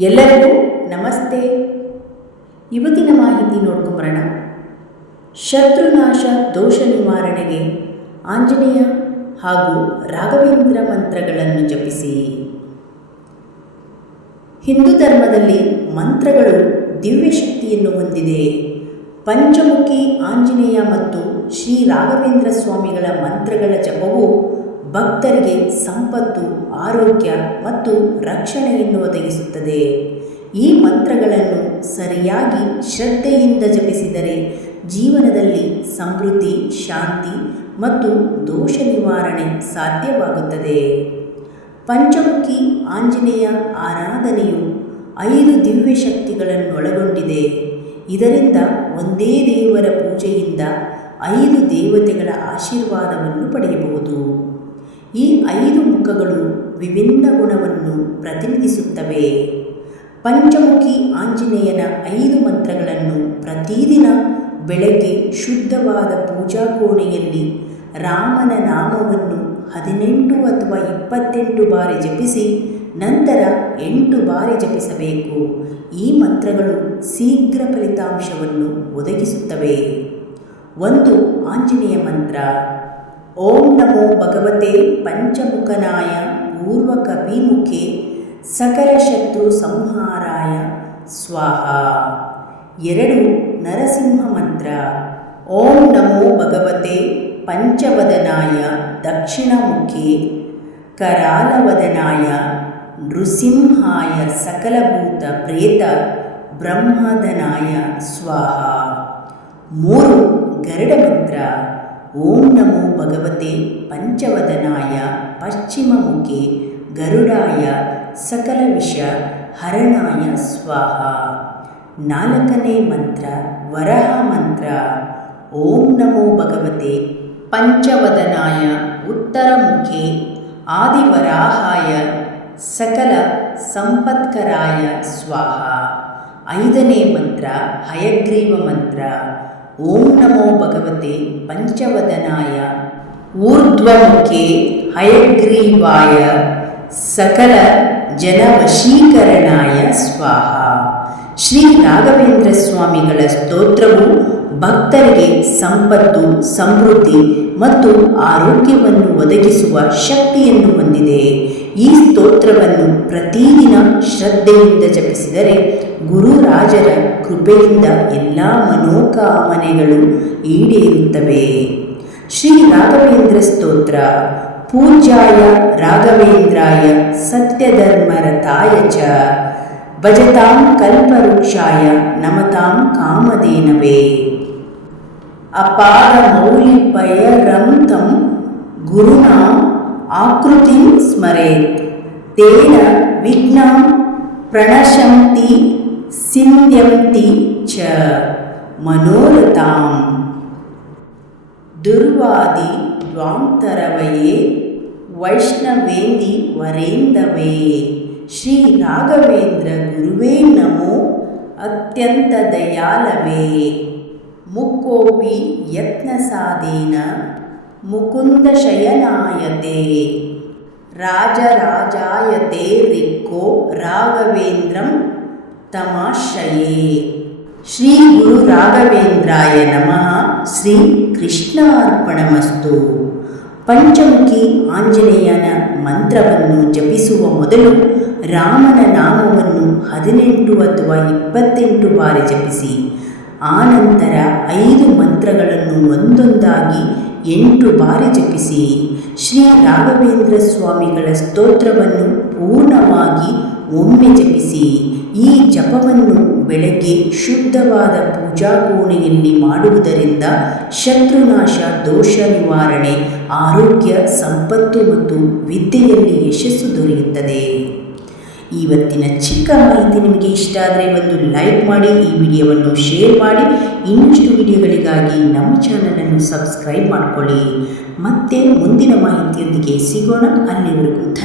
ಎಲ್ಲರಿಗೂ ನಮಸ್ತೆ. ಇವತ್ತಿನ ಮಾಹಿತಿ ನೋಡ್ಕೊಂಬರೋಣ. ಶತ್ರುನಾಶ ದೋಷ ನಿವಾರಣೆಗೆ ಆಂಜನೇಯ ಹಾಗೂ ರಾಘವೇಂದ್ರ ಮಂತ್ರಗಳನ್ನು ಜಪಿಸಿ. ಹಿಂದೂ ಧರ್ಮದಲ್ಲಿ ಮಂತ್ರಗಳು ದಿವ್ಯ ಶಕ್ತಿಯನ್ನು ಹೊಂದಿದೆ. ಪಂಚಮುಖಿ ಆಂಜನೇಯ ಮತ್ತು ಶ್ರೀ ರಾಘವೇಂದ್ರ ಸ್ವಾಮಿಗಳ ಮಂತ್ರಗಳ ಜಪವು ಭಕ್ತರಿಗೆ ಸಂಪತ್ತು, ಆರೋಗ್ಯ ಮತ್ತು ರಕ್ಷಣೆಯನ್ನು ಒದಗಿಸುತ್ತದೆ ಈ ಮಂತ್ರಗಳನ್ನು ಸರಿಯಾಗಿ ಶ್ರದ್ಧೆಯಿಂದ ಜಪಿಸಿದರೆ ಜೀವನದಲ್ಲಿ ಸಮೃದ್ಧಿ, ಶಾಂತಿ ಮತ್ತು ದೋಷ ನಿವಾರಣೆ ಸಾಧ್ಯವಾಗುತ್ತದೆ. ಪಂಚಮುಖಿ ಆಂಜನೇಯ ಆರಾಧನೆಯು ಐದು ದಿವ್ಯ ಶಕ್ತಿಗಳನ್ನೊಳಗೊಂಡಿದೆ. ಇದರಿಂದ ಒಂದೇ ದೇವರ ಪೂಜೆಯಿಂದ ಐದು ದೇವತೆಗಳ ಆಶೀರ್ವಾದವನ್ನು ಪಡೆಯಬಹುದು. ಈ ಐದು ಮುಖಗಳು ವಿಭಿನ್ನ ಗುಣವನ್ನು ಪ್ರತಿನಿಧಿಸುತ್ತವೆ. ಪಂಚಮುಖಿ ಆಂಜನೇಯನ ಐದು ಮಂತ್ರಗಳನ್ನು ಪ್ರತಿದಿನ ಬೆಳಗ್ಗೆ ಶುದ್ಧವಾದ ಪೂಜಾ ಕೋಣೆಯಲ್ಲಿ ರಾಮನ ನಾಮವನ್ನು ಹದಿನೆಂಟು ಅಥವಾ ಇಪ್ಪತ್ತೆಂಟು ಬಾರಿ ಜಪಿಸಿ ನಂತರ ಎಂಟು ಬಾರಿ ಜಪಿಸಬೇಕು. ಈ ಮಂತ್ರಗಳು ಶೀಘ್ರ ಫಲಿತಾಂಶವನ್ನು ಒದಗಿಸುತ್ತವೆ. ಒಂದು ಆಂಜನೇಯ ಮಂತ್ರ. ಓಂ ನಮೋ ಭಗವತೆ ಪಂಚಮುಖನಾಯ ಪೂರ್ವಕಪಿಮುಖೆ ಸಕಲ ಶತ್ರು ಸಂಹಾರಾಯ. ಸ್ವಾಹ. ಎರಡು ನರಸಿಂಹ ಮಂತ್ರ. ಓಂ ನಮೋ ಭಗವತೆ ಪಂಚವದನಾಯ ದಕ್ಷಿಣಮುಖೆ ಕರಾಲವದನಾಯ ನೃಸಿಂಹಾಯ ಸಕಲಭೂತ ಪ್ರೇತ ಬ್ರಹ್ಮದನಾಯ. ಸ್ವಾಹ. ಮೂರು ಗರುಡ ಮಂತ್ರ. ಓಂ ನಮೋ ಭಗವತೆ ಪಂಚವದನಾಯ ಪಶ್ಚಿಮಮುಖಿ ಗರುಡಾಯ ಸಕಲ ವಿಷ ಹರಣಾಯ ಸ್ವಾಹ ನಾಲ್ಕನೇ ಮಂತ್ರ ವರಹ ಮಂತ್ರ ಓಂ ನಮೋ ಭಗವತೆ ಪಂಚವದನಾಯ ಉತ್ತರಮುಖಿ ಆದಿವರಾಹಾಯ ಸಕಲ ಸಂಪತ್ಕರಾಯ ಸ್ವಾಹ ಐದನೇ ಮಂತ್ರ ಹಯಗ್ರೀವ ಮಂತ್ರ ಓಂ ನಮೋ ಭಗವತೆ ಪಂಚವದನಾಯ. ಊರ್ಧ್ವಮುಖೆ ಹಯಗ್ರೀವಾಯ. ಸಕಲ ಜನವಶೀಕರಣಾಯ ಸ್ವಾಹ. ಶ್ರೀ ರಾಘವೇಂದ್ರ ಸ್ವಾಮಿಗಳ ಸ್ತೋತ್ರವು ಭಕ್ತರಿಗೆ ಸಂಪತ್ತು, ಸಮೃದ್ಧಿ ಮತ್ತು ಆರೋಗ್ಯವನ್ನು ಒದಗಿಸುವ ಶಕ್ತಿಯನ್ನು ಹೊಂದಿದೆ. ಈ ಸ್ತೋತ್ರವನ್ನು ಪ್ರತಿದಿನ ಶ್ರದ್ಧೆಯಿಂದ ಜಪಿಸಿದರೆ ಗುರುರಾಜರ ಕೃಪೆಯಿಂದ ಎಲ್ಲ ಮನೋಕಾಮನೆಗಳು ಈಡೇರುತ್ತವೆ. ಶ್ರೀ ರಾಘವೇಂದ್ರ ಸ್ತೋತ್ರ ಪೂಜಾಯ ರಾಘವೇಂದ್ರಾಯ ಸತ್ಯಧರ್ಮರತಾಯ ಚ. ಭಜತಾಂ ಕಲ್ಪವೃಕ್ಷಾಯ ನಮತಾಂ ಕಾಮಧೇನವೇ. अपारमौलिपयरं तं गुरुणाम् आकृतिं स्मरेत्। तेन विघ्नान् प्रणशन्ति सिन्ध्यन्ति च मनोरतां वैष्णवेन्दि वरेन्दवे श्रीराघवेन्द्रगुरुवे नमो अत्यन्तदयालवे। ನಮೋ ಅತ್ಯಂತ ದಯಾಲವೇ ಮುಕ್ಕೋಪಿ ಯತ್ನ ಸಾಧೇನ ಮುಕುಂದ ಶಯನಾಯತೆ ರಾಜರಾಜಾಯತೆ ರಿಕ್ಕೋ ರಾಘವೇಂದ್ರಂ ತಮಾಶ್ರಯೇ ಶ್ರೀ ಗುರು ರಾಘವೇಂದ್ರಾಯ ನಮಃ ಶ್ರೀ ಕೃಷ್ಣಾರ್ಪಣಮಸ್ತು ಪಂಚಮುಖಿ ಆಂಜನೇಯನ ಮಂತ್ರವನ್ನು ಜಪಿಸುವ ಮೊದಲು ರಾಮನ ನಾಮವನ್ನು ಹದಿನೆಂಟು ಅಥವಾ ಇಪ್ಪತ್ತೆಂಟು ಬಾರಿ ಜಪಿಸಿ. ಆನಂತರ ಐದು ಮಂತ್ರಗಳನ್ನು ಒಂದೊಂದಾಗಿ ಎಂಟು ಬಾರಿ ಜಪಿಸಿ, ಶ್ರೀ ರಾಘವೇಂದ್ರ ಸ್ವಾಮಿಗಳ ಸ್ತೋತ್ರವನ್ನು ಪೂರ್ಣವಾಗಿ ಒಮ್ಮೆ ಜಪಿಸಿ, ಈ ಜಪವನ್ನು ಬೆಳಗ್ಗೆ ಶುದ್ಧವಾದ ಪೂಜಾ ಕೋಣೆಯಲ್ಲಿ ಮಾಡುವುದರಿಂದ ಶತ್ರುನಾಶ, ದೋಷ ನಿವಾರಣೆ, ಆರೋಗ್ಯ, ಸಂಪತ್ತು ಮತ್ತು ವಿದ್ಯೆಯಲ್ಲಿ ಯಶಸ್ಸು ದೊರೆಯುತ್ತದೆ. ಇವತ್ತಿನ ಚಿಕ್ಕ ಮಾಹಿತಿ ನಿಮಗೆ ಇಷ್ಟ ಆದರೆ ಒಂದು ಲೈಕ್ ಮಾಡಿ, ಈ ವಿಡಿಯೋವನ್ನು ಶೇರ್ ಮಾಡಿ. ಇನ್ನಷ್ಟು ವಿಡಿಯೋಗಳಿಗಾಗಿ ನಮ್ಮ ಚಾನಲನ್ನು ಸಬ್ಸ್ಕ್ರೈಬ್ ಮಾಡಿಕೊಳ್ಳಿ. ಮತ್ತೆ ಮುಂದಿನ ಮಾಹಿತಿಯೊಂದಿಗೆ ಸಿಗೋಣ. ಅಲ್ಲಿವರೆಗೂ ಧನ್ಯ